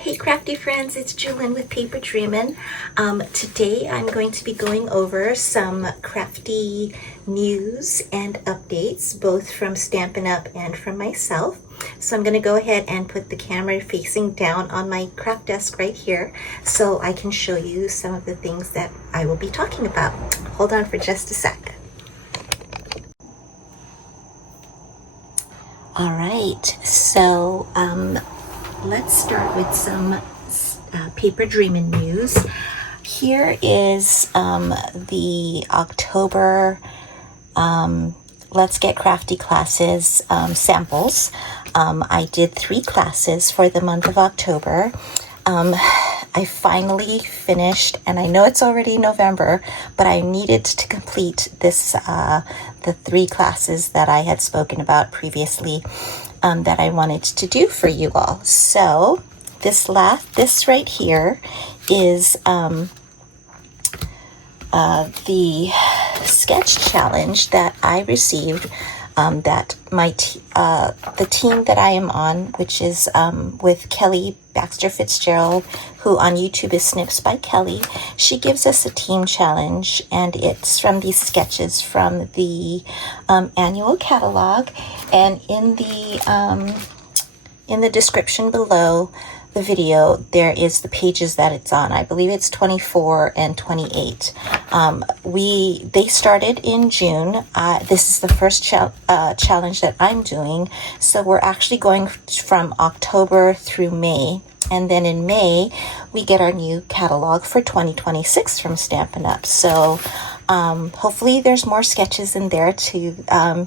Hey Crafty Friends, it's Julian with Paper Dreamin'. Today I'm going to be going over some crafty news and updates, both from Stampin' Up! And from myself. So I'm going to go ahead and put the camera facing down on my craft desk right here so I can show you some of the things that I will be talking about. Hold on for just a sec. All right, so let's start with some Paper Dreamin' news. Here is the October Let's Get Crafty classes samples. I did 3 classes for the month of October. I finally finished, and I know it's already November, but I needed to complete this the 3 classes that I had spoken about previously that I wanted to do for you all. So this right here is the sketch challenge that I received, that my the team that I am on, which is with Kelly Baxter Fitzgerald, who on YouTube is Snips by Kelly. She gives us a team challenge, and it's from these sketches from the annual catalog. And in the description below the video, there is the pages that it's on. I believe it's 24 and 28. They started in June. This is the first challenge that I'm doing. So we're actually going from October through May. And then in May, we get our new catalog for 2026 from Stampin' Up! So hopefully there's more sketches in there to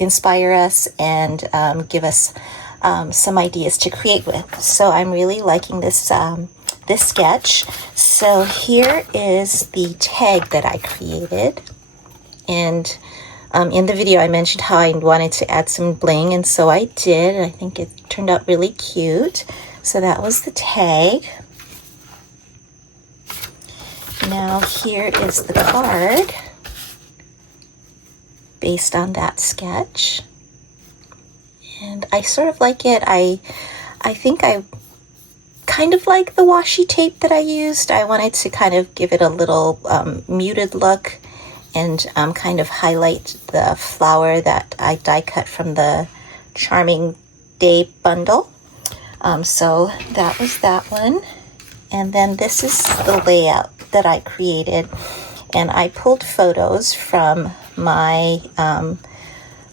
inspire us and give us some ideas to create with. So I'm really liking this this sketch. So here is the tag that I created, and in the video I mentioned how I wanted to add some bling, and so I did, and I think it turned out really cute. So that was the tag. Now here is the card based on that sketch. And I sort of like it. I think I kind of like the washi tape that I used. I wanted to kind of give it a little muted look and kind of highlight the flower that I die cut from the Charming Day bundle. So that was that one. And then this is the layout that I created. And I pulled photos from my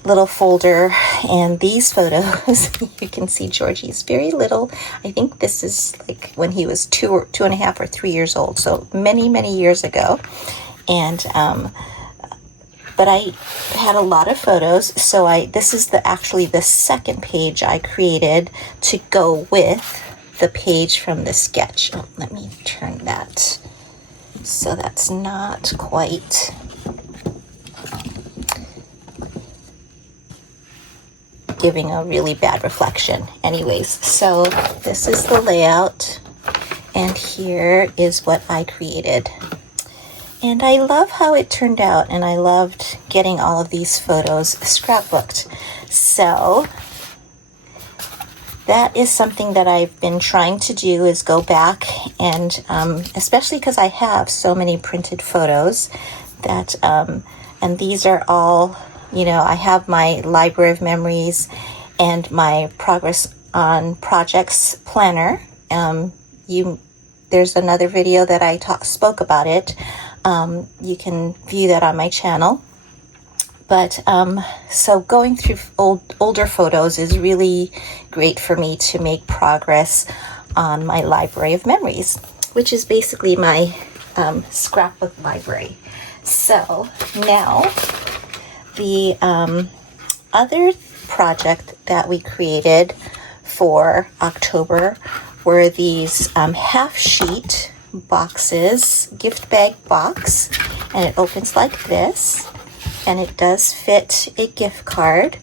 little folder, and these photos, you can see Georgie's very little. I think this is like when he was 2.5 or 3 years old, so many years ago. And but I had a lot of photos, so this is actually the second page I created to go with the page from the sketch. Oh, let me turn that so that's not quite giving a really bad reflection. Anyways, so this is the layout, and here is what I created. And I love how it turned out, and I loved getting all of these photos scrapbooked. So that is something that I've been trying to do, is go back and especially because I have so many printed photos that and these are all, I have my library of memories and my progress on projects planner. There's another video that I spoke about it. You can view that on my channel. But so going through older photos is really great for me to make progress on my library of memories, which is basically my scrapbook library. So now the other project that we created for October were these half sheet boxes, gift bag box, and it opens like this, and it does fit a gift card.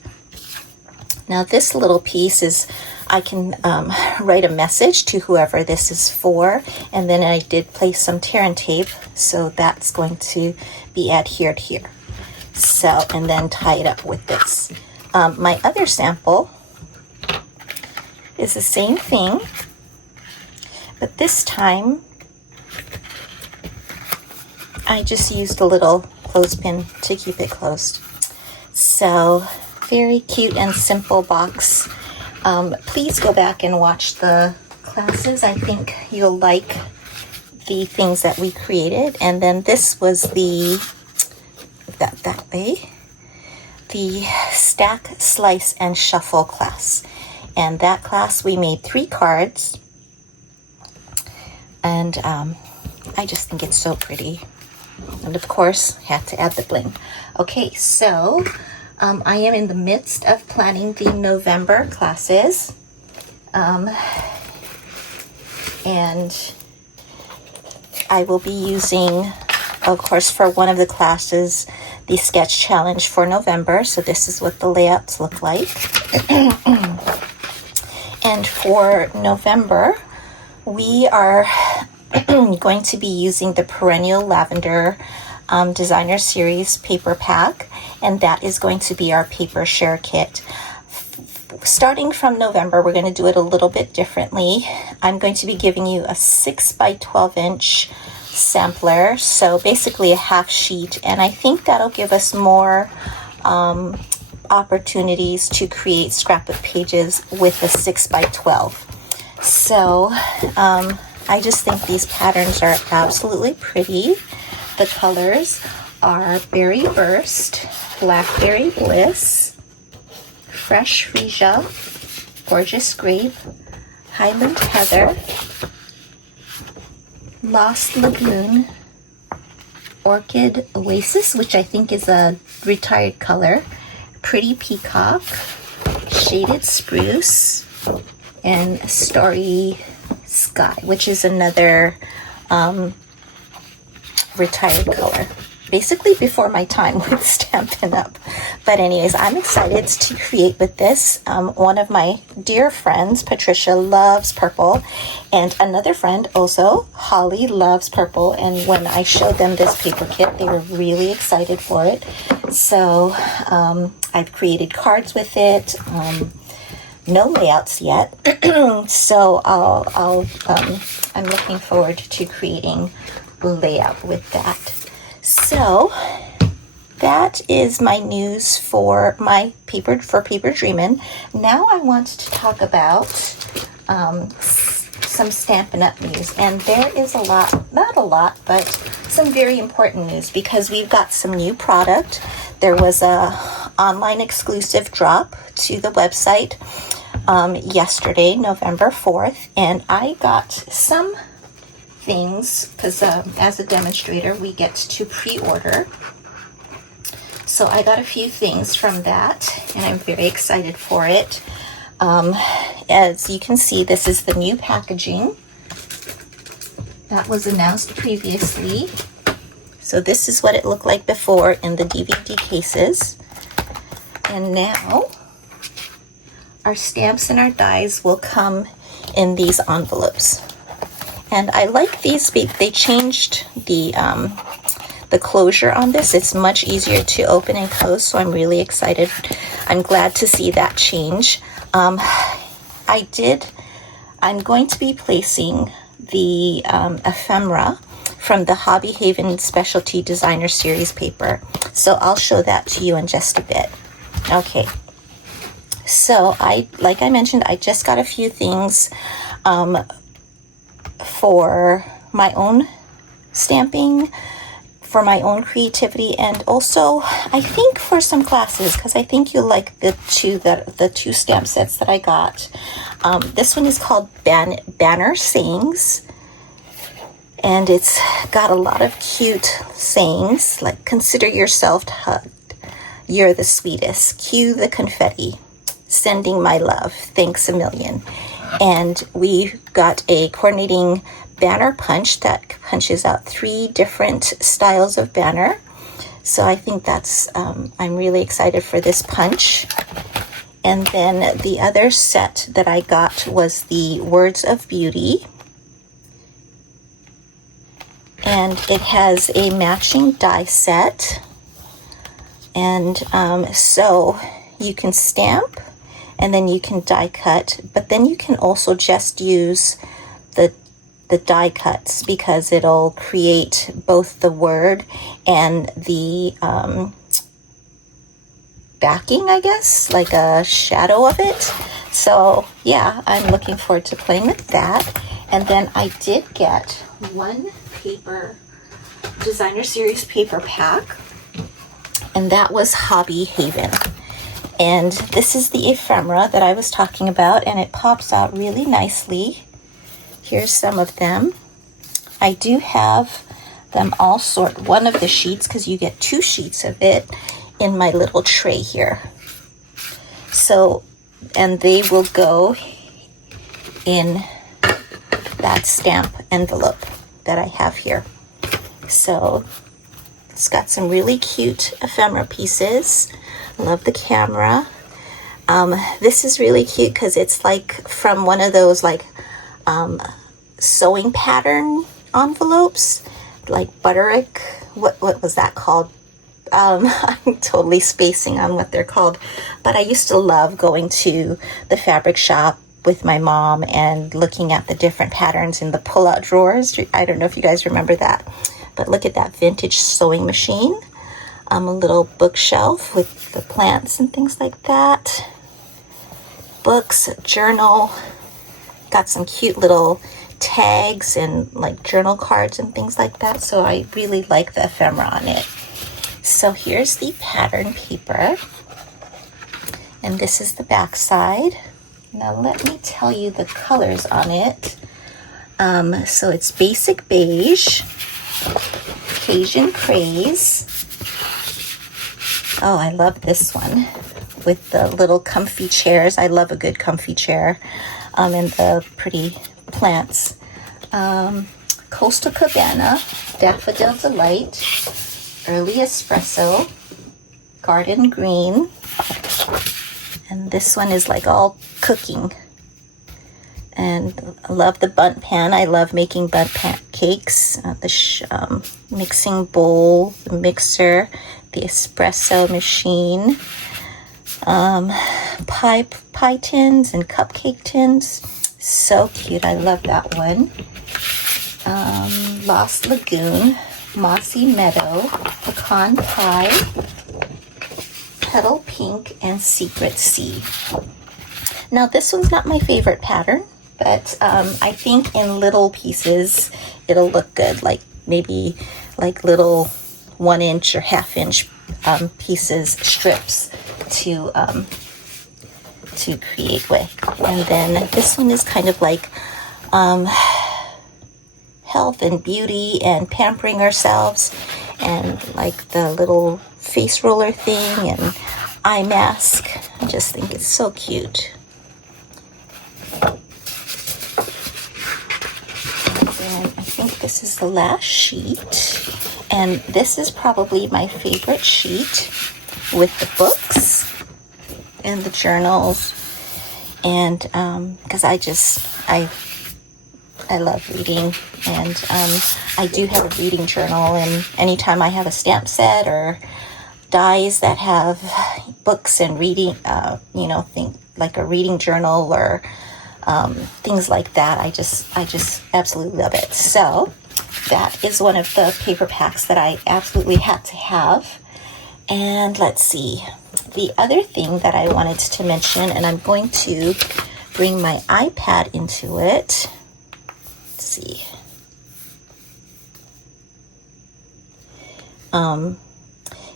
Now this little piece is, I can write a message to whoever this is for, and then I did place some tear and tape, so that's going to be adhered here. So, and then tie it up with this. My other sample is the same thing, but this time I just used a little clothespin to keep it closed. So very cute and simple box. Please go back and watch the classes. I think you'll like the things that we created. And then this was the the stack, slice, and shuffle class. And that class we made 3 cards, and I just think it's so pretty. And of course, had to add the bling. Okay, so I am in the midst of planning the November classes, and I will be using, of course, for one of the classes, the sketch challenge for November. So this is what the layouts look like. And for November, we are going to be using the Perennial Lavender Designer Series paper pack, and that is going to be our paper share kit. Starting from November, we're going to do it a little bit differently. I'm going to be giving you a 6 by 12 inch sampler, so basically a half sheet, and I think that'll give us more opportunities to create scrapbook pages with a 6 by 12. So I just think these patterns are absolutely pretty. The colors are Berry Burst, Blackberry Bliss, Fresh Freesia, Gorgeous Grape, Highland Heather, Lost Lagoon, Orchid Oasis, which I think is a retired color, Pretty Peacock, Shaded Spruce, and Starry Sky, which is another retired color. Basically before my time with Stampin' Up. But anyways, I'm excited to create with this. One of my dear friends, Patricia, loves purple. And another friend also, Holly, loves purple. And when I showed them this paper kit, they were really excited for it. So I've created cards with it. No layouts yet. So I'm looking forward to creating layout with that. So that is my news for my Paper Dreamin'. Now I want to talk about some Stampin' Up news, and there is a lot, not a lot, but some very important news, because we've got some new product. There was a online exclusive drop to the website yesterday, November 4th, and I got some things because as a demonstrator we get to pre-order. So I got a few things from that, and I'm very excited for it. As you can see, this is the new packaging that was announced previously. So this is what it looked like before in the DVD cases. And now our stamps and our dies will come in these envelopes. And I like these. They changed the closure on this. It's much easier to open and close, so I'm really excited. I'm glad to see that change. I'm going to be placing the ephemera from the Hobby Haven Specialty Designer Series paper. So I'll show that to you in just a bit. Okay. So like I mentioned, I just got a few things for my own stamping, for my own creativity, and also I think for some classes, because I think you'll like the two stamp sets that I got. This one is called Banner Sayings, and it's got a lot of cute sayings like "Consider yourself hugged," "You're the sweetest," "Cue the confetti," "Sending my love," "Thanks a million." And we got a coordinating banner punch that punches out 3 different styles of banner. So I think that's, I'm really excited for this punch. And then the other set that I got was the Words of Beauty. And it has a matching die set. And so you can stamp, and then you can die cut, but then you can also just use the die cuts, because it'll create both the word and the backing, I guess, like a shadow of it. So yeah, I'm looking forward to playing with that. And then I did get one paper designer series paper pack, and that was Hobby Haven. And this is the ephemera that I was talking about, and it pops out really nicely. Here's some of them. I do have them all sort one of the sheets, because you get 2 sheets of it, in my little tray here. So, and they will go in that stamp envelope that I have here. So it's got some really cute ephemera pieces. I love the camera. This is really cute because it's like from one of those like sewing pattern envelopes, like Butterick. What was that called? I'm totally spacing on what they're called, but I used to love going to the fabric shop with my mom and looking at the different patterns in the pull-out drawers. I don't know if you guys remember that, but look at that vintage sewing machine. A little bookshelf with the plants and things like that. Books, journal, got some cute little tags and like journal cards and things like that. So I really like the ephemera on it. So here's the pattern paper, and this is the back side. Now let me tell you the colors on it. So it's basic beige, Cajun craze. Oh, I love this one with the little comfy chairs. I love a good comfy chair, and the pretty plants. Coastal Cabana, Daffodil Delight, Early Espresso, Garden Green, and this one is like all cooking. And I love the bundt pan. I love making bundt pan cakes. The mixing bowl, the mixer, the espresso machine, pie tins and cupcake tins. So cute. I love that one. Lost Lagoon, Mossy Meadow, Pecan Pie, Petal Pink, and Secret Sea. Now this one's not my favorite pattern, but I think in little pieces it'll look good, like maybe like little 1-inch or 1/2-inch pieces, strips to create with. And then this one is kind of like health and beauty and pampering ourselves, and like the little face roller thing and eye mask. I just think it's so cute. And I think this is the last sheet, and this is probably my favorite sheet, with the books and the journals, and because I love reading, and I do have a reading journal, and anytime I have a stamp set or dies that have books and reading, think like a reading journal or things like that, I just absolutely love it. So that is one of the paper packs that I absolutely had to have. And let's see, the other thing that I wanted to mention, and I'm going to bring my iPad into it. Let's see.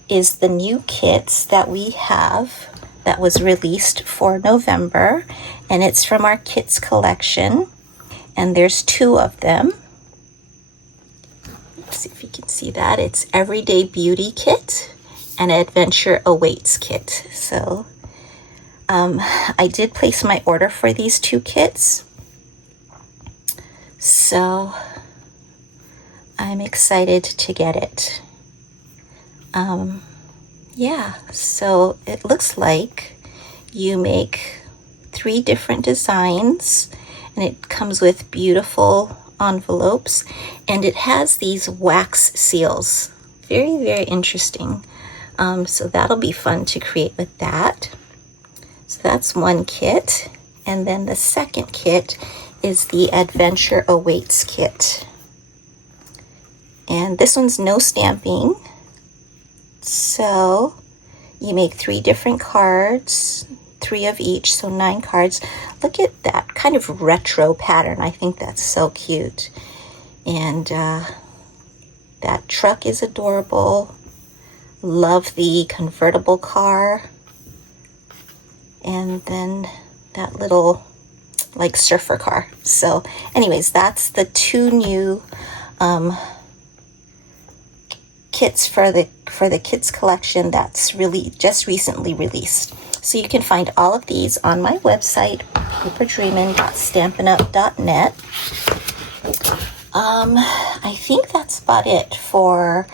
Is the new kits that we have that was released for November, and it's from our kits collection, and there's 2 of them. Let's see if you can see that. It's Everyday Beauty Kit and Adventure Awaits Kit. So I did place my order for these 2 kits, so I'm excited to get it. Yeah, so it looks like you make 3 different designs, and it comes with beautiful envelopes, and it has these wax seals. Very, very interesting. So that'll be fun to create with that. So that's one kit. And then the second kit is the Adventure Awaits kit. And this one's no stamping. So you make 3 different cards, 3 of each, so 9 cards. Look at that kind of retro pattern. I think that's so cute. And that truck is adorable. Love the convertible car. And then that little like surfer car. So anyways, that's the 2 new kits for the kids collection that's really just recently released. So you can find all of these on my website, paperdreamin.stampinup.net. I think that's about it for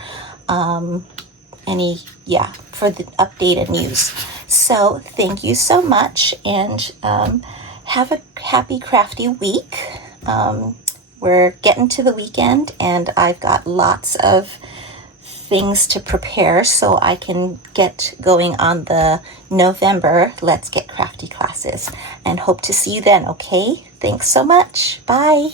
for the updated news. So thank you so much, and have a happy crafty week. We're getting to the weekend, and I've got lots of things to prepare so I can get going on the November Let's Get Crafty classes, and hope to see you then, okay? Thanks so much. Bye.